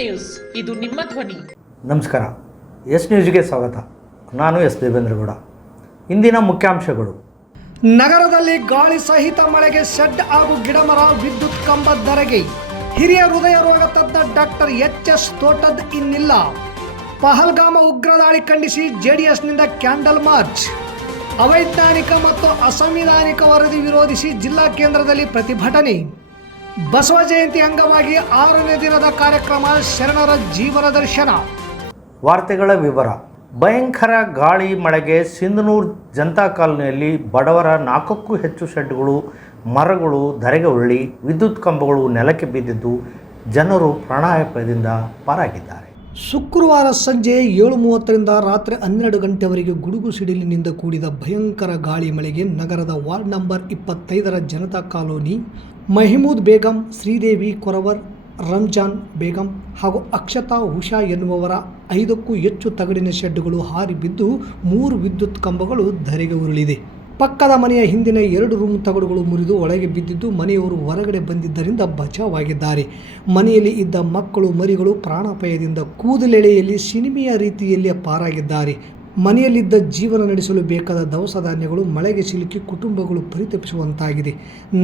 News, ಇದು ನಿಮ್ಮ ಧ್ವನಿ. ನಮಸ್ಕಾರ. ಎಸ್ ನ್ಯೂಸ್ಗೆ ಸ್ವಾಗತ. ನಾನು ಎಸ್ ದೇವೇಂದ್ರಗೌಡ. ಇಂದಿನ ಮುಖ್ಯಾಂಶಗಳು. ನಗರದಲ್ಲಿ ಗಾಳಿ ಸಹಿತ ಮಳೆಗೆ ಶೆಡ್ ಹಾಗೂ ಗಿಡಮರ, ವಿದ್ಯುತ್ ಕಂಬ ಧರೆಗೆ. ಹಿರಿಯ ಹೃದಯ ರೋಗ ತಜ್ಞ ಡಾಕ್ಟರ್ ಎಚ್.ಎಸ್. ತೋಟದ್ ಇನ್ನಿಲ್ಲ. ಪಹಲ್ಗಾಮ ಉಗ್ರ ದಾಳಿ ಖಂಡಿಸಿ ಜೆಡಿಎಸ್ನಿಂದ ಕ್ಯಾಂಡಲ್ ಮಾರ್ಚ್. ಅವೈಜ್ಞಾನಿಕ ಮತ್ತು ಅಸಂವಿಧಾನಿಕ ವರದಿ ವಿರೋಧಿಸಿ ಜಿಲ್ಲಾ ಕೇಂದ್ರದಲ್ಲಿ ಪ್ರತಿಭಟನೆ. ಬಸವ ಜಯಂತಿ ಅಂಗವಾಗಿ 6ನೇ ದಿನದ ಕಾರ್ಯಕ್ರಮ ಶರಣರ ಜೀವನ ದರ್ಶನ. ವಾರ್ತೆಗಳ ವಿವರ. ಭಯಂಕರ ಗಾಳಿ ಮಳೆಗೆ ಸಿಂಧನೂರು ಜನತಾ ಕಾಲೋನಿಯಲ್ಲಿ ಬಡವರ 4ಕ್ಕೂ ಹೆಚ್ಚು ಶೆಡ್ಗಳು, ಮರಗಳು ಧರೆಗೆ ಉರುಳಿ ವಿದ್ಯುತ್ ಕಂಬಗಳು ನೆಲಕ್ಕೆ ಬಿದ್ದಿದ್ದು ಜನರು ಪ್ರಾಣಾಪಾಯದಿಂದ ಪಾರಾಗಿದ್ದಾರೆ. ಶುಕ್ರವಾರ ಸಂಜೆ 7:30ರಿಂದ ರಾತ್ರಿ 12 ಗಂಟೆವರೆಗೆ ಗುಡುಗು ಸಿಡಿಲಿನಿಂದ ಕೂಡಿದ ಭಯಂಕರ ಗಾಳಿ ಮಳೆಗೆ ನಗರದ ವಾರ್ಡ್ ನಂಬರ್ 25ರ ಜನತಾ ಕಾಲೋನಿ ಮಹಿಮೂದ್ ಬೇಗಂ, ಶ್ರೀದೇವಿ ಕೊರವರ್, ರಂಜಾನ್ ಬೇಗಂ ಹಾಗೂ ಅಕ್ಷತಾ ಉಷಾ ಎನ್ನುವವರ 5ಕ್ಕೂ ಹೆಚ್ಚು ತಗಡಿನ ಶೆಡ್ಗಳು ಹಾರಿ ಬಿದ್ದು 3 ವಿದ್ಯುತ್ ಕಂಬಗಳು ಧರೆಗೆ ಉರುಳಿದೆ. ಪಕ್ಕದ ಮನೆಯ ಹಿಂದಿನ 2 ರೂಮ್ ತಗಡುಗಳು ಮುರಿದು ಒಳಗೆ ಬಿದ್ದಿದ್ದು ಮನೆಯವರು ಹೊರಗಡೆ ಬಂದಿದ್ದರಿಂದ ಬಚಾವಾಗಿದ್ದಾರೆ. ಮನೆಯಲ್ಲಿ ಇದ್ದ ಮಕ್ಕಳು ಮರಿಗಳು ಪ್ರಾಣಾಪಾಯದಿಂದ ಕೂದಲೆಳೆಯಲ್ಲಿ ಸಿನಿಮೆಯ ರೀತಿಯಲ್ಲಿ ಪಾರಾಗಿದ್ದಾರೆ. ಮನೆಯಲ್ಲಿದ್ದ ಜೀವನ ನಡೆಸಲು ಬೇಕಾದ ದವಸ ಧಾನ್ಯಗಳು ಮಳೆಗೆ ಸಿಲುಕಿ ಕುಟುಂಬಗಳು ಪರಿತಪಿಸುವಂತಾಗಿದೆ.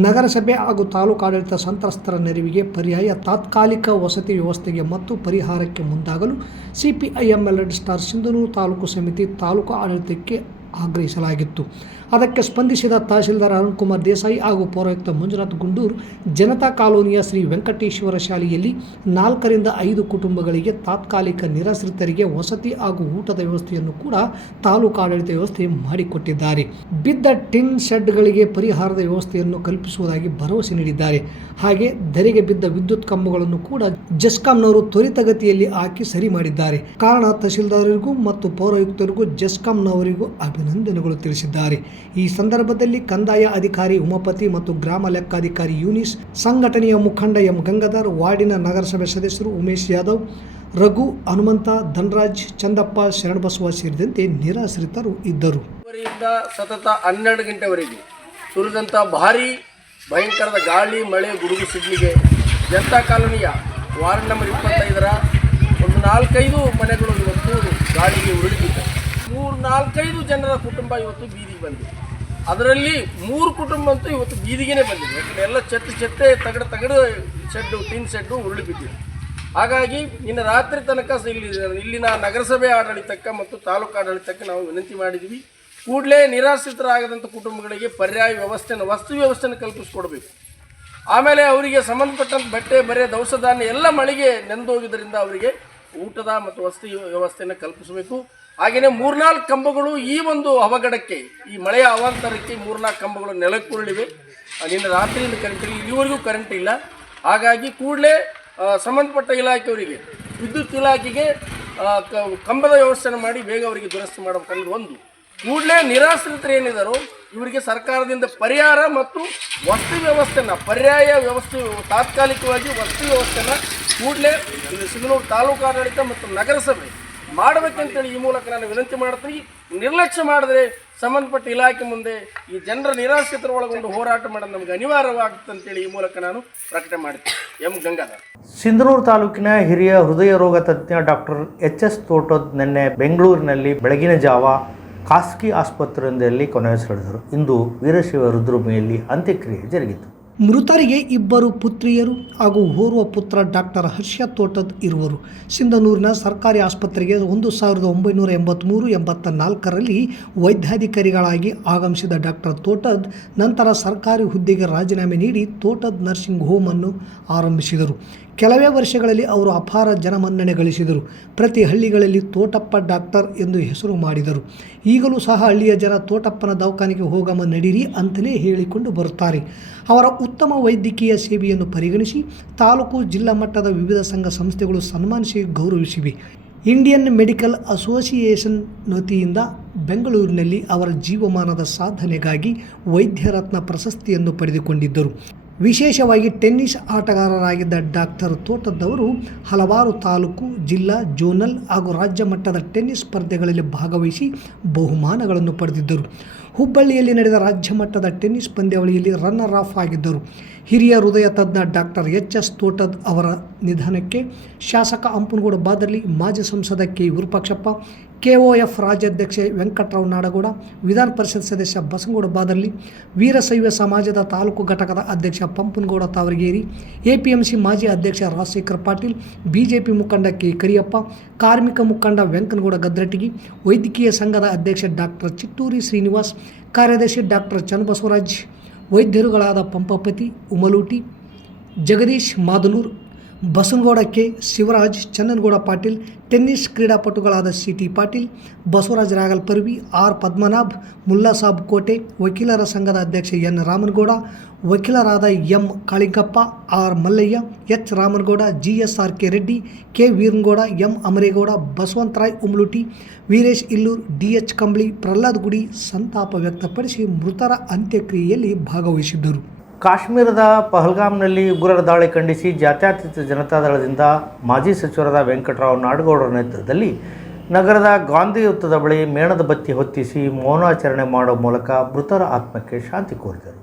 ನಗರಸಭೆ ಹಾಗೂ ತಾಲೂಕಾಡಳಿತ ಸಂತ್ರಸ್ತರ ನೆರವಿಗೆ ಪರ್ಯಾಯ ತಾತ್ಕಾಲಿಕ ವಸತಿ ವ್ಯವಸ್ಥೆಗೆ ಮತ್ತು ಪರಿಹಾರಕ್ಕೆ ಮುಂದಾಗಲು CPIM red star Sindhanur taluk ಸಮಿತಿ ತಾಲೂಕು ಆಡಳಿತಕ್ಕೆ ಆಗ್ರಹಿಸಲಾಗಿತ್ತು. ಅದಕ್ಕೆ ಸ್ಪಂದಿಸಿದ ತಹಶೀಲ್ದಾರ್ ಅರುಣ್ಕುಮಾರ್ ದೇಸಾಯಿ ಹಾಗೂ ಪೌರಾಯುಕ್ತ ಮಂಜುನಾಥ್ ಗುಂಡೂರ್ ಜನತಾ ಕಾಲೋನಿಯ ಶ್ರೀ ವೆಂಕಟೇಶ್ವರ ಶಾಲೆಯಲ್ಲಿ 4ರಿಂದ 5 ಕುಟುಂಬಗಳಿಗೆ ತಾತ್ಕಾಲಿಕ ನಿರಾಶ್ರಿತರಿಗೆ ವಸತಿ ಹಾಗೂ ಊಟದ ವ್ಯವಸ್ಥೆಯನ್ನು ಕೂಡ ತಾಲೂಕು ಆಡಳಿತ ವ್ಯವಸ್ಥೆ ಮಾಡಿಕೊಟ್ಟಿದ್ದಾರೆ. ಬಿದ್ದ ಟಿನ್ ಶೆಡ್ಗಳಿಗೆ ಪರಿಹಾರದ ವ್ಯವಸ್ಥೆಯನ್ನು ಕಲ್ಪಿಸುವುದಾಗಿ ಭರವಸೆ ನೀಡಿದ್ದಾರೆ. ಹಾಗೆ ಧರೆಗೆ ಬಿದ್ದ ವಿದ್ಯುತ್ ಕಂಬಗಳನ್ನು ಕೂಡ ಜೆಸ್ಕಾಂನವರು ತ್ವರಿತಗತಿಯಲ್ಲಿ ಹಾಕಿ ಸರಿ ಮಾಡಿದ್ದಾರೆ. ಕಾರಣ ತಹಶೀಲ್ದಾರರಿಗೂ ಮತ್ತು ಪೌರಾಯುಕ್ತರಿಗೂ ಜೆಸ್ಕಾಂನವರಿಗೂ ಅಭಿನಂದನೆಗಳು ತಿಳಿಸಿದ್ದಾರೆ. ಈ ಸಂದರ್ಭದಲ್ಲಿ ಕಂದಾಯ ಅಧಿಕಾರಿ ಉಮಾಪತಿ ಮತ್ತು ಗ್ರಾಮ ಲೆಕ್ಕಾಧಿಕಾರಿ ಯೂನಿಸ್, ಸಂಘಟನೆಯ ಮುಖಂಡ ಎಂ ಗಂಗಾಧರ್, ವಾರ್ಡಿನ ನಗರಸಭೆ ಸದಸ್ಯರು ಉಮೇಶ್ ಯಾದವ್, ರಘು, ಹನುಮಂತ, ಧನರಾಜ್, ಚಂದಪ್ಪ, ಶರಣಬಸವ ಸೇರಿದಂತೆ ನಿರಾಶ್ರಿತರು ಇದ್ದರು. ಸತತ 12 ಗಂಟೆವರೆಗೆ ಸುರಿದಂಥ ಭಾರೀ ಭಯಂಕರದ ಗಾಳಿ, ಮಳೆ, ಗುಡುಗು ಸಿಡ್ಲಿಗೆ ಜನತಾ ಕಾಲೋನಿಯ ವಾರ್ಡ್ ನಂಬರ್ 25ರ ಒಂದು 4-5 ಮನೆಗಳು ಇವತ್ತು ಗಾಳಿಗೆ ಉರುಳಿಬಿದ್ದಿವೆ. 4-5 ಜನರ ಕುಟುಂಬ ಇವತ್ತು ಬೀದಿಗೆ ಬಂದಿದೆ. ಅದರಲ್ಲಿ 3 ಕುಟುಂಬ ಅಂತೂ ಇವತ್ತು ಬೀದಿಗೆ ಬಂದಿದೆ. ಯಾಕಂದರೆ ಎಲ್ಲ ಚೆತ್ತೆ ತಗಡು ಶೆಡ್ಡು, ಟಿನ್ ಶೆಡ್ಡು ಉರುಳಿ ಬಿದ್ದಿದೆ. ಹಾಗಾಗಿ ಇನ್ನು ರಾತ್ರಿ ತನಕ ಇಲ್ಲಿನ ನಗರಸಭೆ ಆಡಳಿತಕ್ಕೆ ಮತ್ತು ತಾಲೂಕು ಆಡಳಿತಕ್ಕೆ ನಾವು ವಿನಂತಿ ಮಾಡಿದ್ದೀವಿ. ಕೂಡಲೇ ನಿರಾಶ್ರಿತರಾಗದಂಥ ಕುಟುಂಬಗಳಿಗೆ ಪರ್ಯಾಯ ವಸ್ತು ವ್ಯವಸ್ಥೆಯನ್ನು ಕಲ್ಪಿಸಿಕೊಡ್ಬೇಕು. ಆಮೇಲೆ ಅವರಿಗೆ ಸಂಬಂಧಪಟ್ಟಂಥ ಬಟ್ಟೆ, ಬರೆ, ದವಸ ಧಾನ್ಯ ಎಲ್ಲ ಮಳೆಗೆ ನೆಂದೋಗಿದ್ದರಿಂದ ಅವರಿಗೆ ಊಟದ ಮತ್ತು ವಸತಿ ವ್ಯವಸ್ಥೆಯನ್ನು ಕಲ್ಪಿಸಬೇಕು. ಹಾಗೆಯೇ 3-4 ಕಂಬಗಳು ಈ ಒಂದು ಅವಘಡಕ್ಕೆ, ಈ ಮಳೆಯ ಅವಾಂತರಕ್ಕೆ 3-4 ಕಂಬಗಳು ನೆಲಕ್ಕುರುಳಿವೆ. ನಿನ್ನೆ ರಾತ್ರಿಯಿಂದ ಕರೆಂಟ್ ಇಲ್ಲ, ಇಲ್ಲಿವರೆಗೂ ಕರೆಂಟ್ ಇಲ್ಲ. ಹಾಗಾಗಿ ಕೂಡಲೇ ಸಂಬಂಧಪಟ್ಟ ಇಲಾಖೆಯವರಿಗೆ, ವಿದ್ಯುತ್ ಇಲಾಖೆಗೆ ಕಂಬದ ವ್ಯವಸ್ಥೆಯನ್ನು ಮಾಡಿ ಬೇಗ ಅವರಿಗೆ ದುರಸ್ತಿ ಮಾಡಬೇಕನ್ನೋದು ಒಂದು. ಕೂಡಲೇ ನಿರಾಶ್ರಿತರು ಏನಿದ್ದಾರೋ ಇವರಿಗೆ ಸರ್ಕಾರದಿಂದ ಪರಿಹಾರ ಮತ್ತು ವಸತಿ ವ್ಯವಸ್ಥೆನ, ಪರ್ಯಾಯ ವ್ಯವಸ್ಥೆ, ತಾತ್ಕಾಲಿಕವಾಗಿ ವಸತಿ ವ್ಯವಸ್ಥೆನ ಕೂಡಲೇ ಸಿಂಧನೂರು ತಾಲೂಕು ಆಡಳಿತ ಮತ್ತು ನಗರಸಭೆ ಮಾಡಬೇಕಂತೇಳಿ ಈ ಮೂಲಕ ನಾನು ವಿನಂತಿ ಮಾಡ್ತೀನಿ. ನಿರ್ಲಕ್ಷ್ಯ ಮಾಡಿದ್ರೆ ಸಂಬಂಧಪಟ್ಟ ಇಲಾಖೆ ಮುಂದೆ ಈ ಜನರ ನಿರಾಶ್ರಿತರ ಒಳಗೊಂಡು ಹೋರಾಟ ಮಾಡೋದು ನಮಗೆ ಅನಿವಾರ್ಯವಾಗುತ್ತೆ ಅಂತೇಳಿ ಈ ಮೂಲಕ ನಾನು ಪ್ರಕಟಣೆ ಮಾಡ್ತೀನಿ. ಎಂ ಗಂಗಾಧರ್. ಸಿಂಧನೂರು ತಾಲೂಕಿನ ಹಿರಿಯ ಹೃದಯ ರೋಗ ತಜ್ಞ ಡಾಕ್ಟರ್ ಎಚ್.ಎಸ್. ತೋಟದ್ ನಿನ್ನೆ ಬೆಂಗಳೂರಿನಲ್ಲಿ ಬೆಳಗಿನ ಜಾವ ಖಾಸಗಿ ಆಸ್ಪತ್ರೆಯೊಂದರಲ್ಲಿ ಕೊನೆಯುಸಿರೆಳೆದರು. ಇಂದು ವೀರಶೈವ ರುದ್ರಭೂಮಿಯಲ್ಲಿ ಅಂತ್ಯಕ್ರಿಯೆ ಜರುಗಿತು. ಮೃತರಿಗೆ 2 ಪುತ್ರಿಯರು ಹಾಗೂ ಓರ್ವ ಪುತ್ರ ಡಾಕ್ಟರ್ ಹರ್ಷ ತೋಟದ್ ಇರುವರು. ಸಿಂಧನೂರಿನ ಸರ್ಕಾರಿ ಆಸ್ಪತ್ರೆಗೆ 1983-84ರಲ್ಲಿ ವೈದ್ಯಾಧಿಕಾರಿಗಳಾಗಿ ಆಗಮಿಸಿದ ಡಾಕ್ಟರ್ ತೋಟದ್ ನಂತರ ಸರ್ಕಾರಿ ಹುದ್ದೆಗೆ ರಾಜೀನಾಮೆ ನೀಡಿ ತೋಟದ್ ನರ್ಸಿಂಗ್ ಹೋಮ್ ಅನ್ನು ಆರಂಭಿಸಿದರು. ಕೆಲವೇ ವರ್ಷಗಳಲ್ಲಿ ಅವರು ಅಪಾರ ಜನಮನ್ನಣೆ ಗಳಿಸಿದರು. ಪ್ರತಿ ಹಳ್ಳಿಗಳಲ್ಲಿ ತೋಟಪ್ಪ ಡಾಕ್ಟರ್ ಎಂದು ಹೆಸರು ಮಾಡಿದರು. ಈಗಲೂ ಸಹ ಹಳ್ಳಿಯ ಜನ ತೋಟಪ್ಪನ ದವಾಖಾನೆಗೆ ಹೋಗಮ್ಮ ನಡೀರಿ ಅಂತಲೇ ಹೇಳಿಕೊಂಡು ಬರುತ್ತಾರೆ. ಅವರ ಉತ್ತಮ ವೈದ್ಯಕೀಯ ಸೇವೆಯನ್ನು ಪರಿಗಣಿಸಿ ತಾಲೂಕು, ಜಿಲ್ಲಾ ಮಟ್ಟದ ವಿವಿಧ ಸಂಘ ಸಂಸ್ಥೆಗಳು ಸನ್ಮಾನಿಸಿ ಗೌರವಿಸಿವೆ. ಇಂಡಿಯನ್ ಮೆಡಿಕಲ್ ಅಸೋಸಿಯೇಷನ್ ವತಿಯಿಂದ ಬೆಂಗಳೂರಿನಲ್ಲಿ ಅವರ ಜೀವಮಾನದ ಸಾಧನೆಗಾಗಿ ವೈದ್ಯ ರತ್ನ ಪ್ರಶಸ್ತಿಯನ್ನು ಪಡೆದುಕೊಂಡಿದ್ದರು. ವಿಶೇಷವಾಗಿ ಟೆನ್ನಿಸ್ ಆಟಗಾರರಾಗಿದ್ದ ಡಾಕ್ಟರ್ ತೋಟದವರು ಹಲವಾರು ತಾಲೂಕು, ಜಿಲ್ಲಾ, ಝೋನಲ್ ಹಾಗೂ ರಾಜ್ಯ ಮಟ್ಟದ ಟೆನ್ನಿಸ್ ಸ್ಪರ್ಧೆಗಳಲ್ಲಿ ಭಾಗವಹಿಸಿ ಬಹುಮಾನಗಳನ್ನು ಪಡೆದಿದ್ದರು. ಹುಬ್ಬಳ್ಳಿಯಲ್ಲಿ ನಡೆದ ರಾಜ್ಯ ಮಟ್ಟದ ಟೆನ್ನಿಸ್ ಪಂದ್ಯಾವಳಿಯಲ್ಲಿ ರನ್ನರ್ ಆಫ್ ಆಗಿದ್ದರು. ಹಿರಿಯ ಹೃದಯ ತಜ್ಞ ಡಾಕ್ಟರ್ ಎಚ್.ಎಸ್. ತೋಟದ್ ಅವರ ನಿಧನಕ್ಕೆ ಶಾಸಕ ಹಂಪನಗೌಡ ಬಾದರ್ಲಿ, ಮಾಜಿ ಸಂಸದ ಕೆ. ವಿರೂಪಾಕ್ಷಪ್ಪ, ಕೆಒಎಫ್ ರಾಜ್ಯಾಧ್ಯಕ್ಷ ವೆಂಕಟರಾವ್ ನಾಡಗೌಡ, ವಿಧಾನ ಪರಿಷತ್ ಸದಸ್ಯ ಬಸನಗೌಡ ಬಾದರ್ಲಿ, ವೀರಶೈವ ಸಮಾಜದ ತಾಲೂಕು ಘಟಕದ ಅಧ್ಯಕ್ಷ ಪಂಪನಗೌಡ ತಾವರಗೇರಿ, ಎಪಿಎಂಸಿ ಮಾಜಿ ಅಧ್ಯಕ್ಷ ರಾಜಶೇಖರ್ ಪಾಟೀಲ್, ಬಿಜೆಪಿ ಮುಖಂಡ ಕೆ. ಕರಿಯಪ್ಪ, ಕಾರ್ಮಿಕ ಮುಖಂಡ ವೆಂಕನಗೌಡ ಗದ್ರಟಗಿ, ವೈದ್ಯಕೀಯ ಸಂಘದ ಅಧ್ಯಕ್ಷ ಡಾಕ್ಟರ್ ಚಿಟ್ಟೂರಿ ಶ್ರೀನಿವಾಸ್, ಕಾರ್ಯದರ್ಶಿ ಡಾಕ್ಟರ್ ಚನ್ನಬಸವರಾಜ್, ವೈದ್ಯರುಗಳಾದ ಪಂಪಪತಿ ಉಮಲೂಟಿ, ಜಗದೀಶ್ ಮಾದನೂರ್, ಬಸನಗೌಡ ಕೆ. ಶಿವರಾಜ್, ಚನ್ನನಗೌಡ ಪಾಟೀಲ್, ಟೆನ್ನಿಸ್ ಕ್ರೀಡಾಪಟುಗಳಾದ ಸಿ.ಟಿ. ಪಾಟೀಲ್, ಬಸವರಾಜ ರಾಗಲ್ ಪರ್ವಿ, ಆರ್. ಪದ್ಮನಾಭ್, ಮುಲ್ಲಾಸಾಬ್ ಕೋಟೆ, ವಕೀಲರ ಸಂಘದ ಅಧ್ಯಕ್ಷ ಎನ್. ರಾಮನಗೌಡ, ವಕೀಲರಾದ M. Kalingappa, R. Mallayya, H. Ramanagouda, G S R K. Reddy, K. Veeranagouda, M. Amaregouda, Basavantharay Umluti, Veeresh Illur, D H. Kambali, Prahlad ಗುಡಿ ಸಂತಾಪ ವ್ಯಕ್ತಪಡಿಸಿ ಮೃತರ ಅಂತ್ಯಕ್ರಿಯೆಯಲ್ಲಿ ಭಾಗವಹಿಸಿದ್ದರು. ಕಾಶ್ಮೀರದ ಪಹಲ್ಗಾಮ್ನಲ್ಲಿ ಉಗ್ರರ ದಾಳಿ ಖಂಡಿಸಿ ಜಾತ್ಯತೀತ ಜನತಾದಳದಿಂದ ಮಾಜಿ ಸಚಿವರಾದ ವೆಂಕಟರಾವ್ ನಾಡಗೌಡರ ನೇತೃತ್ವದಲ್ಲಿ ನಗರದ ಗಾಂಧಿ ವೃತ್ತದ ಬಳಿ ಮೇಣದ ಬತ್ತಿ ಹೊತ್ತಿಸಿ ಮೌನಾಚರಣೆ ಮಾಡುವ ಮೂಲಕ ಮೃತರ ಆತ್ಮಕ್ಕೆ ಶಾಂತಿ ಕೋರಿದರು.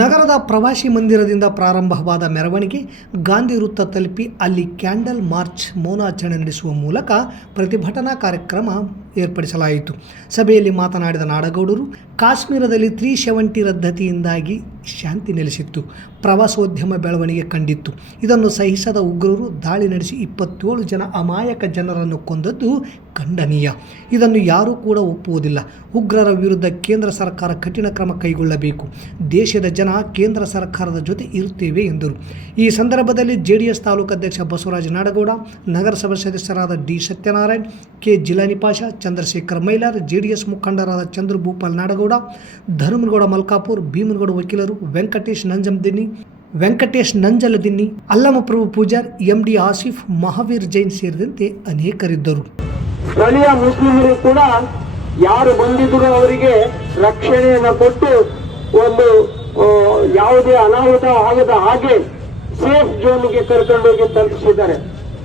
ನಗರದ ಪ್ರವಾಸಿ ಮಂದಿರದಿಂದ ಪ್ರಾರಂಭವಾದ ಮೆರವಣಿಗೆ ಗಾಂಧಿ ವೃತ್ತ ತಲುಪಿ ಅಲ್ಲಿ ಕ್ಯಾಂಡಲ್ ಮಾರ್ಚ್ ಮೌನಾಚರಣೆ ನಡೆಸುವ ಮೂಲಕ ಪ್ರತಿಭಟನಾ ಕಾರ್ಯಕ್ರಮ ಏರ್ಪಡಿಸಲಾಯಿತು. ಸಭೆಯಲ್ಲಿ ಮಾತನಾಡಿದ ನಾಡಗೌಡರು, ಕಾಶ್ಮೀರದಲ್ಲಿ 370 ರದ್ದತಿಯಿಂದಾಗಿ ಶಾಂತಿ ನೆಲೆಸಿತ್ತು, ಪ್ರವಾಸೋದ್ಯಮ ಬೆಳವಣಿಗೆ ಕಂಡಿತ್ತು. ಇದನ್ನು ಸಹಿಸದ ಉಗ್ರರು ದಾಳಿ ನಡೆಸಿ 27 ಜನ ಅಮಾಯಕ ಜನರನ್ನು ಕೊಂದದ್ದು ಖಂಡನೀಯ. ಇದನ್ನು ಯಾರೂ ಕೂಡ ಒಪ್ಪುವುದಿಲ್ಲ. ಉಗ್ರರ ವಿರುದ್ಧ ಕೇಂದ್ರ ಸರ್ಕಾರ ಕಠಿಣ ಕ್ರಮ ಕೈಗೊಳ್ಳಬೇಕು. ದೇಶದ ಜನ ಕೇಂದ್ರ ಸರ್ಕಾರದ ಜೊತೆ ಇರುತ್ತೇವೆ ಎಂದರು. ಈ ಸಂದರ್ಭದಲ್ಲಿ ಜೆಡಿಎಸ್ ತಾಲೂಕು ಅಧ್ಯಕ್ಷ ಬಸವರಾಜ ನಾಡಗೌಡ, ನಗರಸಭಾ ಸದಸ್ಯರಾದ D. Satyanarayan, K. Jilanipasha, Chandrashekar Mailar, JDS ಮುಖಂಡರಾದ ಚಂದ್ರಭೂಪಾಲ್ ನಾಡಗೌಡ, ಧರ್ಮನಗೌಡ ಮಲ್ಕಾಪುರ್, ಭೀಮನಗೌಡ ವಕೀಲರು, ವೆಂಕಟೇಶ್ ನಂಜಲದಿನ್ನಿ, ಅಲ್ಲಮಪ್ರಭು ಪೂಜಾರ್, ಎಂಡಿ ಆಸಿಫ್, ಮಹಾವೀರ್ ಜೈನ್ ಸೇರಿದಂತೆ ಅನೇಕರಿದ್ದರು. ಸ್ಥಳೀಯ ಮುಸ್ಲಿಮರು ಕೂಡ ಯಾರು ಬಂದಿದ್ರು ಅವರಿಗೆ ರಕ್ಷಣೆಯನ್ನು ಕೊಟ್ಟು ಒಂದು ಯಾವುದೇ ಅನಾಹುತ ಆಗದ ಹಾಗೆ ಸೇಫ್ ಝೋನ್ಗೆ ಕರ್ಕೊಂಡೋಗಿ ತಲುಪಿಸಿದ್ದಾರೆ.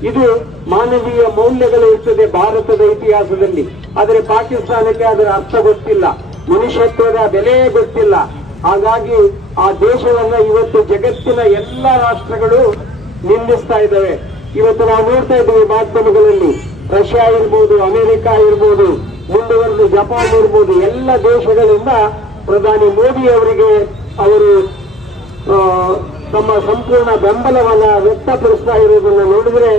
ಇದು ಮಾನವೀಯ ಮೌಲ್ಯಗಳು ಇರ್ತದೆ ಭಾರತದ ಇತಿಹಾಸದಲ್ಲಿ. ಆದರೆ ಪಾಕಿಸ್ತಾನಕ್ಕೆ ಅದರ ಅರ್ಥ ಗೊತ್ತಿಲ್ಲ, ಮನುಷ್ಯತ್ವದ ಬೆಲೆ ಗೊತ್ತಿಲ್ಲ. ಹಾಗಾಗಿ ಆ ದೇಶವನ್ನ ಇವತ್ತು ಜಗತ್ತಿನ ಎಲ್ಲ ರಾಷ್ಟ್ರಗಳು ನಿಂದಿಸ್ತಾ ಇದ್ದಾವೆ. ಇವತ್ತು ನಾವು ನೋಡ್ತಾ ಇದ್ದೀವಿ ಮಾಧ್ಯಮಗಳಲ್ಲಿ, ರಷ್ಯಾ ಇರ್ಬೋದು, ಅಮೆರಿಕ ಇರ್ಬೋದು, ಮುಂದುವರೆದು ಜಪಾನ್ ಇರ್ಬೋದು, ಎಲ್ಲ ದೇಶಗಳಿಂದ ಪ್ರಧಾನಿ ಮೋದಿ ಅವರಿಗೆ ಅವರು ತಮ್ಮ ಸಂಪೂರ್ಣ ಬೆಂಬಲವನ್ನ ವ್ಯಕ್ತಪಡಿಸ್ತಾ ಇರೋದನ್ನ ನೋಡಿದ್ರೆ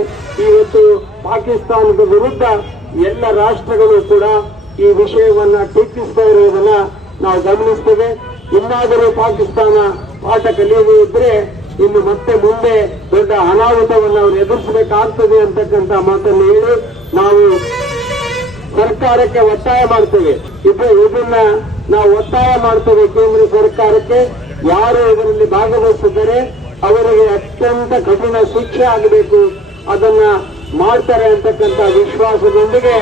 ಇವತ್ತು ಪಾಕಿಸ್ತಾನದ ವಿರುದ್ಧ ಎಲ್ಲ ರಾಷ್ಟ್ರಗಳು ಕೂಡ ಈ ವಿಷಯವನ್ನ ಟೀಕಿಸ್ತಾ ಇರುವುದನ್ನ ನಾವು ಗಮನಿಸ್ತೇವೆ. ಇನ್ನಾದರೂ ಪಾಕಿಸ್ತಾನ ಪಾಠ ಕಲಿಯದೇ ಇದ್ರೆ ಇನ್ನು ಮತ್ತೆ ಮುಂದೆ ದೊಡ್ಡ ಅನಾಹುತವನ್ನು ಅವರು ಎದುರಿಸಬೇಕಾಗ್ತದೆ ಅಂತಕ್ಕಂಥ ಮಾತನ್ನು ಹೇಳಿ ನಾವು ಸರ್ಕಾರಕ್ಕೆ ಒತ್ತಾಯ ಮಾಡ್ತೇವೆ. ಇದನ್ನ ನಾವು ಒತ್ತಾಯ ಮಾಡ್ತೇವೆ ಕೇಂದ್ರ ಸರ್ಕಾರಕ್ಕೆ. ಯಾರು ಇದರಲ್ಲಿ ಭಾಗವಹಿಸಿದ್ದಾರೆ ಅವರಿಗೆ ಅತ್ಯಂತ ಕಠಿಣ ಶಿಕ್ಷೆ ಆಗಬೇಕು, ಅದನ್ನ ಮಾಡ್ತಾರೆ ಅಂತಕ್ಕಂಥ ವಿಶ್ವಾಸದೊಂದಿಗೆ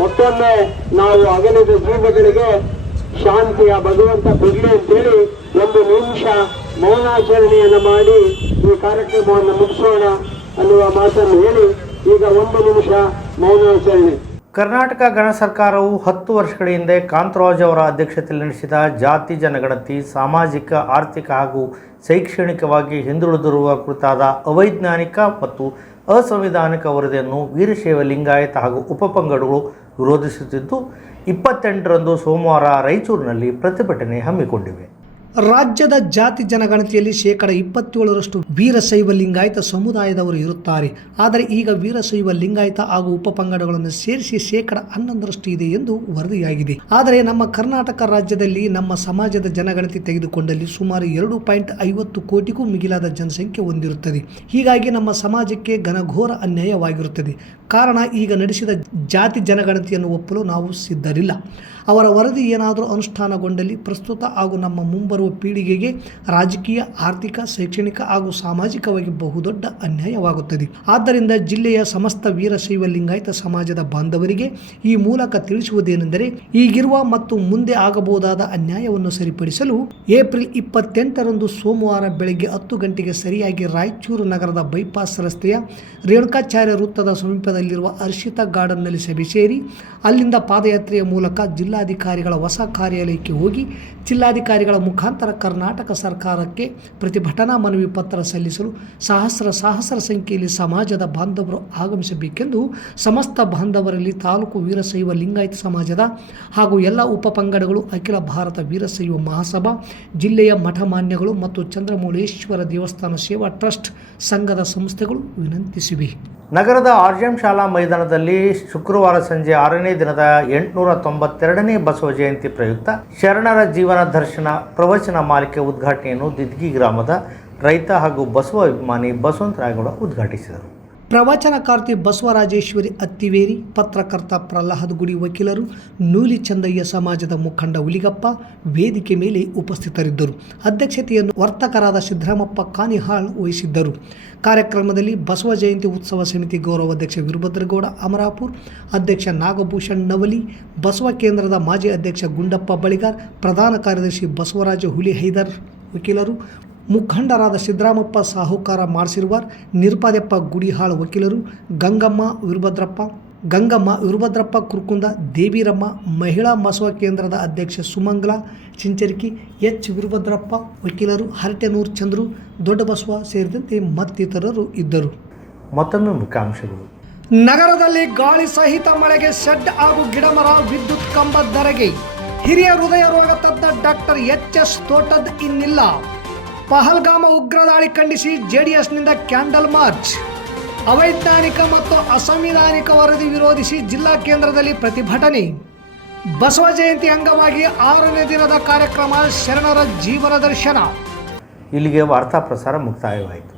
ಮತ್ತೊಮ್ಮೆ ನಾವು ಅಗಲಿದ ಜೀವಗಳಿಗೆ ಶಾಂತಿಯ ಭಗವಂತ ಕೊಡ್ಲಿ ಅಂತೇಳಿ 1 ನಿಮಿಷ ಮೌನಾಚರಣೆಯನ್ನು ಮಾಡಿ ಈ ಕಾರ್ಯಕ್ರಮವನ್ನು ಮುಗಿಸೋಣ ಅನ್ನುವ ಮಾತನ್ನು ಹೇಳಿ ಈಗ 1 ನಿಮಿಷ ಮೌನಾಚರಣೆ. ಕರ್ನಾಟಕ ಗಣ ಸರ್ಕಾರವು 10 ವರ್ಷಗಳ ಹಿಂದೆ ಕಾಂತರಾಜ್ ಅವರ ಅಧ್ಯಕ್ಷತೆಯಲ್ಲಿ ನಡೆಸಿದ ಜಾತಿ ಜನಗಣತಿ ಸಾಮಾಜಿಕ, ಆರ್ಥಿಕ ಹಾಗೂ ಶೈಕ್ಷಣಿಕವಾಗಿ ಹಿಂದುಳಿದಿರುವ ಕುರಿತಾದ ಅವೈಜ್ಞಾನಿಕ ಮತ್ತು ಅಸಂವಿಧಾನಿಕ ವರದಿಯನ್ನು ವೀರಶೈವ ಲಿಂಗಾಯತ ಹಾಗೂ ಉಪಪಂಗಡಗಳು ವಿರೋಧಿಸುತ್ತಿದ್ದು 28ರಂದು ಸೋಮವಾರ ರಾಯಚೂರಿನಲ್ಲಿ ಪ್ರತಿಭಟನೆ ಹಮ್ಮಿಕೊಂಡಿವೆ. ರಾಜ್ಯದ ಜಾತಿ ಜನಗಣತಿಯಲ್ಲಿ 27% ವೀರಶೈವ ಲಿಂಗಾಯತ ಸಮುದಾಯದವರು ಇರುತ್ತಾರೆ. ಆದರೆ ಈಗ ವೀರಶೈವ ಲಿಂಗಾಯತ ಹಾಗೂ ಉಪಪಂಗಡಗಳನ್ನು ಸೇರಿಸಿ 11% ಇದೆ ಎಂದು ವರದಿಯಾಗಿದೆ. ಆದರೆ ನಮ್ಮ ಕರ್ನಾಟಕ ರಾಜ್ಯದಲ್ಲಿ ನಮ್ಮ ಸಮಾಜದ ಜನಗಣತಿ ತೆಗೆದುಕೊಂಡಲ್ಲಿ ಸುಮಾರು 2.50 ಕೋಟಿಗೂ ಮಿಗಿಲಾದ ಜನಸಂಖ್ಯೆ ಹೊಂದಿರುತ್ತದೆ. ಹೀಗಾಗಿ ನಮ್ಮ ಸಮಾಜಕ್ಕೆ ಘನಘೋರ ಅನ್ಯಾಯವಾಗಿರುತ್ತದೆ. ಕಾರಣ, ಈಗ ನಡೆಸಿದ ಜಾತಿ ಜನಗಣತಿಯನ್ನು ಒಪ್ಪಲು ನಾವು ಸಿದ್ಧರಿಲ್ಲ. ಅವರ ವರದಿ ಏನಾದರೂ ಅನುಷ್ಠಾನಗೊಂಡಲ್ಲಿ ಪ್ರಸ್ತುತ ಹಾಗೂ ನಮ್ಮ ಮುಂಬರುವ ಪೀಳಿಗೆಗೆ ರಾಜಕೀಯ, ಆರ್ಥಿಕ, ಶೈಕ್ಷಣಿಕ ಹಾಗೂ ಸಾಮಾಜಿಕವಾಗಿ ಬಹುದೊಡ್ಡ ಅನ್ಯಾಯವಾಗುತ್ತದೆ. ಆದ್ದರಿಂದ ಜಿಲ್ಲೆಯ ಸಮಸ್ತ ವೀರಶೈವ ಲಿಂಗಾಯತ ಸಮಾಜದ ಬಾಂಧವರಿಗೆ ಈ ಮೂಲಕ ತಿಳಿಸುವುದೇನೆಂದರೆ, ಈಗಿರುವ ಮತ್ತು ಮುಂದೆ ಆಗಬಹುದಾದ ಅನ್ಯಾಯವನ್ನು ಸರಿಪಡಿಸಲು ಏಪ್ರಿಲ್ 28ರಂದು ಸೋಮವಾರ ಬೆಳಗ್ಗೆ 10 ಗಂಟೆಗೆ ಸರಿಯಾಗಿ ರಾಯಚೂರು ನಗರದ ಬೈಪಾಸ್ ರಸ್ತೆಯ ರೇಣುಕಾಚಾರ್ಯ ವೃತ್ತದ ಸಮೀಪದಲ್ಲಿರುವ ಹರ್ಷಿತಾ ಗಾರ್ಡನ್ನಲ್ಲಿ ಸಭೆ ಸೇರಿ ಅಲ್ಲಿಂದ ಪಾದಯಾತ್ರೆಯ ಮೂಲಕ ಜಿಲ್ಲಾಧಿಕಾರಿಗಳ ಹೊಸ ಕಾರ್ಯಾಲಯಕ್ಕೆ ಹೋಗಿ ಜಿಲ್ಲಾಧಿಕಾರಿಗಳ ಮುಖಾಂತರ ಕರ್ನಾಟಕ ಸರ್ಕಾರಕ್ಕೆ ಪ್ರತಿಭಟನಾ ಮನವಿ ಪತ್ರ ಸಲ್ಲಿಸಲು ಸಹಸ್ರ ಸಂಖ್ಯೆಯಲ್ಲಿ ಸಮಾಜದ ಬಾಂಧವರು ಆಗಮಿಸಬೇಕೆಂದು ಸಮಸ್ತ ಬಾಂಧವರಲ್ಲಿ ತಾಲೂಕು ವೀರಶೈವ ಲಿಂಗಾಯತ ಸಮಾಜದ ಹಾಗೂ ಎಲ್ಲ ಉಪಪಂಗಡಗಳು, ಅಖಿಲ ಭಾರತ ವೀರಶೈವ ಮಹಾಸಭಾ, ಜಿಲ್ಲೆಯ ಮಠಮಾನ್ಯಗಳು ಮತ್ತು ಚಂದ್ರಮೌಳೇಶ್ವರ ದೇವಸ್ಥಾನ ಸೇವಾ ಟ್ರಸ್ಟ್ ಸಂಘದ ಸಂಸ್ಥೆಗಳು ವಿನಂತಿಸಿವೆ. ನಗರದ ಆರ್ಜೆಂ ಶಾಲಾ ಮೈದಾನದಲ್ಲಿ ಶುಕ್ರವಾರ ಸಂಜೆ 6ನೇ ದಿನದ 892ನೇ ಬಸವ ಜಯಂತಿ ಪ್ರಯುಕ್ತ ಶರಣರ ಜೀವನ ದರ್ಶನ ಪ್ರವಚನ ಮಾಲಿಕೆ ಉದ್ಘಾಟನೆಯನ್ನು ದಿದ್ಗಿ ಗ್ರಾಮದ ರೈತ ಹಾಗೂ ಬಸವ ಅಭಿಮಾನಿ ಬಸವಂತ ರಾಯಗೌಡ ಉದ್ಘಾಟಿಸಿದರು. ಪ್ರವಚನಕಾರ್ತಿ ಬಸವರಾಜೇಶ್ವರಿ ಅತ್ತಿವೇರಿ, ಪತ್ರಕರ್ತ ಪ್ರಹ್ಲಾದ್ ಗುಡಿ, ವಕೀಲರು ನೂಲಿ ಚಂದಯ್ಯ, ಸಮಾಜದ ಮುಖಂಡ ಹುಲಿಗಪ್ಪ ವೇದಿಕೆ ಮೇಲೆ ಉಪಸ್ಥಿತರಿದ್ದರು. ಅಧ್ಯಕ್ಷತೆಯನ್ನು ವರ್ತಕರಾದ ಸಿದ್ದರಾಮಪ್ಪ ಕಾನಿಹಾಳ್ ವಹಿಸಿದ್ದರು. ಕಾರ್ಯಕ್ರಮದಲ್ಲಿ ಬಸವ ಜಯಂತಿ ಉತ್ಸವ ಸಮಿತಿ ಗೌರವಾಧ್ಯಕ್ಷ ವೀರಭದ್ರಗೌಡ ಅಮರಾಪುರ್, ಅಧ್ಯಕ್ಷ ನಾಗಭೂಷಣ್ ನವಲಿ, ಬಸವ ಕೇಂದ್ರದ ಮಾಜಿ ಅಧ್ಯಕ್ಷ ಗುಂಡಪ್ಪ ಬಳಿಗಾರ್, ಪ್ರಧಾನ ಕಾರ್ಯದರ್ಶಿ ಬಸವರಾಜ ಹುಲಿ ಹೈದರ್, ವಕೀಲರು ಮುಖಂಡರಾದ ಸಿದ್ದರಾಮಪ್ಪ ಸಾಹುಕಾರ ಮಾರ್ಸಿರುವಾರ್, ನಿರ್ಪಾದೆಪ್ಪ ಗುಡಿಹಾಳ್, ವಕೀಲರು ಗಂಗಮ್ಮ ವೀರಭದ್ರಪ್ಪ ಕುರ್ಕುಂದ, ದೇವಿರಮ್ಮ, ಮಹಿಳಾ ಬಸವ ಕೇಂದ್ರದ ಅಧ್ಯಕ್ಷ ಸುಮಂಗಲ ಚಿಂಚರಿಕಿ, ಎಚ್ ವೀರಭದ್ರಪ್ಪ, ವಕೀಲರು ಹರಟೆನೂರ್ ಚಂದ್ರು, ದೊಡ್ಡ ಬಸವ ಸೇರಿದಂತೆ ಮತ್ತಿತರರು ಇದ್ದರು. ಮತ್ತೊಮ್ಮೆ ಮುಖ್ಯಾಂಶಗಳು. ನಗರದಲ್ಲಿ ಗಾಳಿ ಸಹಿತ ಮಳೆಗೆ ಶೆಡ್ ಹಾಗೂ ಗಿಡಮರ, ವಿದ್ಯುತ್ ಕಂಬ ಧರೆಗೆ. ಹಿರಿಯ ಹೃದಯ ರೋಗ ತಜ್ಞ ಡಾಕ್ಟರ್ ಎಚ್.ಎಸ್. ತೋಟದ್ ಇನ್ನಿಲ್ಲ. ಪಹಲ್ಗಾಮ ಉಗ್ರ ದಾಳಿ ಖಂಡಿಸಿ ಜೆಡಿಎಸ್ನಿಂದ ಕ್ಯಾಂಡಲ್ ಮಾರ್ಚ್. ಅವೈಜ್ಞಾನಿಕ ಮತ್ತು ಅಸಂವಿಧಾನಿಕ ವರದಿ ವಿರೋಧಿಸಿ ಜಿಲ್ಲಾ ಕೇಂದ್ರದಲ್ಲಿ ಪ್ರತಿಭಟನೆ. ಬಸವ ಜಯಂತಿ ಅಂಗವಾಗಿ 6ನೇ ದಿನದ ಕಾರ್ಯಕ್ರಮ ಶರಣರ ಜೀವನ ದರ್ಶನ. ಇಲ್ಲಿಗೆ ವಾರ್ತಾ ಪ್ರಸಾರ ಮುಕ್ತಾಯವಾಯಿತು.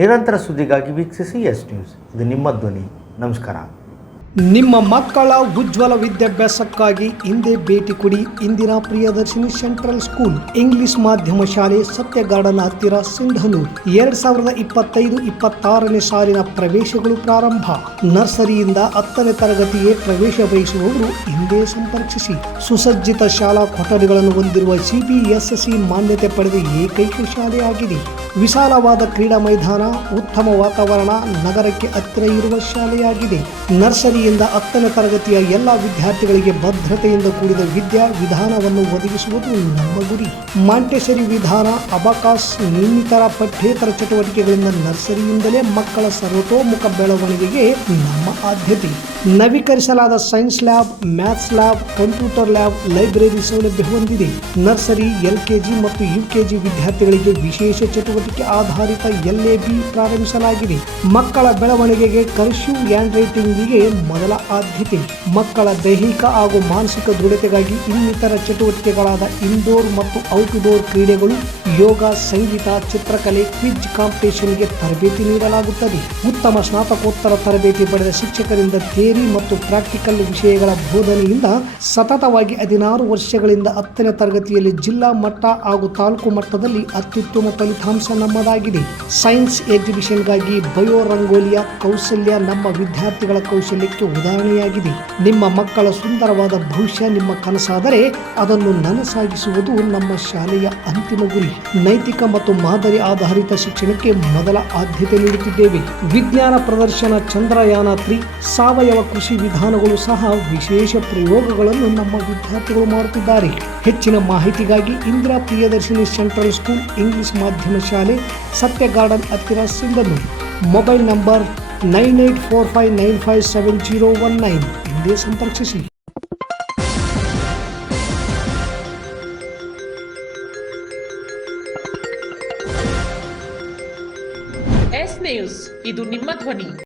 ನಿರಂತರ ಸುದ್ದಿಗಾಗಿ ವೀಕ್ಷಿಸಿ ಎಸ್ ನ್ಯೂಸ್. ಇದು ನಿಮ್ಮ ಧ್ವನಿ. ನಮಸ್ಕಾರ. ನಿಮ್ಮ ಮಕ್ಕಳ ಉಜ್ವಲ ವಿದ್ಯಾಭ್ಯಾಸಕ್ಕಾಗಿ ಹಿಂದೆ ಭೇಟಿ ಕೊಡಿ Indira Priyadarshini central school English ಮಾಧ್ಯಮ ಶಾಲೆ, ಸತ್ಯ ಗಾರ್ಡನ್ ಹತ್ತಿರ, ಸಿಂಧನೂರು. 2025-26ನೇ ಸಾಲಿನ ಪ್ರವೇಶಗಳು ಪ್ರಾರಂಭ. ನರ್ಸರಿಯಿಂದ 10ನೇ ತರಗತಿಗೆ ಪ್ರವೇಶ ಬಯಸುವವರು ಹಿಂದೆ ಸಂಪರ್ಕಿಸಿ. ಸುಸಜ್ಜಿತ ಶಾಲಾ ಕೊಠಡಿಗಳನ್ನು ಹೊಂದಿರುವ CBSE ಮಾನ್ಯತೆ ಪಡೆದ ಏಕೈಕ ಶಾಲೆಯಾಗಿದೆ. ವಿಶಾಲವಾದ ಕ್ರೀಡಾ ಮೈದಾನ, ಉತ್ತಮ ವಾತಾವರಣ, ನಗರಕ್ಕೆ ಹತ್ತಿರ ಇರುವ ಶಾಲೆಯಾಗಿದೆ. ನರ್ಸರಿಯಿಂದ 10ನೇ ತರಗತಿಯ ಎಲ್ಲ ವಿದ್ಯಾರ್ಥಿಗಳಿಗೆ ಭದ್ರತೆಯಿಂದ ಕೂಡಿದ ವಿದ್ಯಾ ವಿಧಾನವನ್ನು ಒದಗಿಸುವುದು ನಮ್ಮ ಗುರಿ. ಮಾಂಟೆಸರಿ ವಿಧಾನ, ಅಬಕಾಸ್, ಇನ್ನಿತರ ಪಠ್ಯೇತರ ಚಟುವಟಿಕೆಗಳಿಂದ ನರ್ಸರಿಯಿಂದಲೇ ಮಕ್ಕಳ ಸರ್ವತೋಮುಖ ಬೆಳವಣಿಗೆಗೆ ನಮ್ಮ ಆದ್ಯತೆ. ನವೀಕರಿಸಲಾದ science lab, maths lab, computer lab, library ಸೌಲಭ್ಯ ಹೊಂದಿದೆ. ನರ್ಸರಿ, LKG ಮತ್ತು UKG ವಿದ್ಯಾರ್ಥಿಗಳಿಗೆ ವಿಶೇಷ ಚಟುವಟಿಕೆ ಆಧಾರಿತ LAB ಪ್ರಾರಂಭಿಸಲಾಗಿದೆ. ಮಕ್ಕಳ ಬೆಳವಣಿಗೆಗೆ ಕರ್ಸಿವ್ ಹ್ಯಾಂಡ್ ರೈಟಿಂಗಿಗೆ ಮೊದಲ ಆದ್ಯತೆ. ಮಕ್ಕಳ ದೈಹಿಕ ಹಾಗೂ ಮಾನಸಿಕ ದೃಢತೆಗಾಗಿ ಇನ್ನಿತರ ಚಟುವಟಿಕೆಗಳಾದ ಇಂಡೋರ್ ಮತ್ತು ಔಟ್ಡೋರ್ ಕ್ರೀಡೆಗಳು, ಯೋಗ, ಸಂಗೀತ, ಚಿತ್ರಕಲೆ, ಕ್ವಿಜ್ ಕಾಂಪಿಟೇಷನ್ಗೆ ತರಬೇತಿ ನೀಡಲಾಗುತ್ತದೆ. ಉತ್ತಮ ಸ್ನಾತಕೋತ್ತರ ತರಬೇತಿ ಪಡೆದ ಶಿಕ್ಷಕರಿಂದ ಥಿಯರಿ ಮತ್ತು ಪ್ರಾಕ್ಟಿಕಲ್ ವಿಷಯಗಳ ಬೋಧನೆಯಿಂದ ಸತತವಾಗಿ 16 ವರ್ಷಗಳಿಂದ 10ನೇ ತರಗತಿಯಲ್ಲಿ ಜಿಲ್ಲಾ ಮಟ್ಟ ಹಾಗೂ ತಾಲೂಕು ಮಟ್ಟದಲ್ಲಿ ಅತ್ಯುತ್ತಮ ಫಲಿತಾಂಶ ನಮ್ಮದಾಗಿದೆ. ಸೈನ್ಸ್ ಎಕ್ಸಿಬಿಷನ್ಗಾಗಿ ಬಯೋ ರಂಗೋಲಿಯ ಕೌಶಲ್ಯ ನಮ್ಮ ವಿದ್ಯಾರ್ಥಿಗಳ ಕೌಶಲ್ಯಕ್ಕೆ ಉದಾಹರಣೆಯಾಗಿದೆ. ನಿಮ್ಮ ಮಕ್ಕಳ ಸುಂದರವಾದ ಭವಿಷ್ಯ ನಿಮ್ಮ ಕನಸಾದರೆ ಅದನ್ನು ನನಸಾಗಿಸುವುದು ನಮ್ಮ ಶಾಲೆಯ ಅಂತಿಮ ಗುರಿ. ನೈತಿಕ ಮತ್ತು ಮಾದರಿ ಆಧಾರಿತ ಶಿಕ್ಷಣಕ್ಕೆ ಮೊದಲ ಆದ್ಯತೆ ನೀಡುತ್ತಿದ್ದೇವೆ. ವಿಜ್ಞಾನ ಪ್ರದರ್ಶನ, ಚಂದ್ರಯಾನ 3, ಸಾವಯವ ಕೃಷಿ ವಿಧಾನಗಳು ಸಹ ವಿಶೇಷ ಪ್ರಯೋಗಗಳನ್ನು ನಮ್ಮ ವಿದ್ಯಾರ್ಥಿಗಳು ಮಾಡುತ್ತಿದ್ದಾರೆ. ಹೆಚ್ಚಿನ ಮಾಹಿತಿಗಾಗಿ Indira Priyadarshini central school English ಮಾಧ್ಯಮ ಶಾಲೆ, ಸತ್ಯ ಗಾರ್ಡನ್ ಹತ್ತಿರ, ಸಿಂಧನೂರು. ಮೊಬೈಲ್ ನಂಬರ್ 9845957019 ಹಿಂದೆ ಸಂಪರ್ಕಿಸಿ. ಎಸ್ ನ್ಯೂಸ್, ಇದು ನಿಮ್ಮ ಧ್ವನಿ.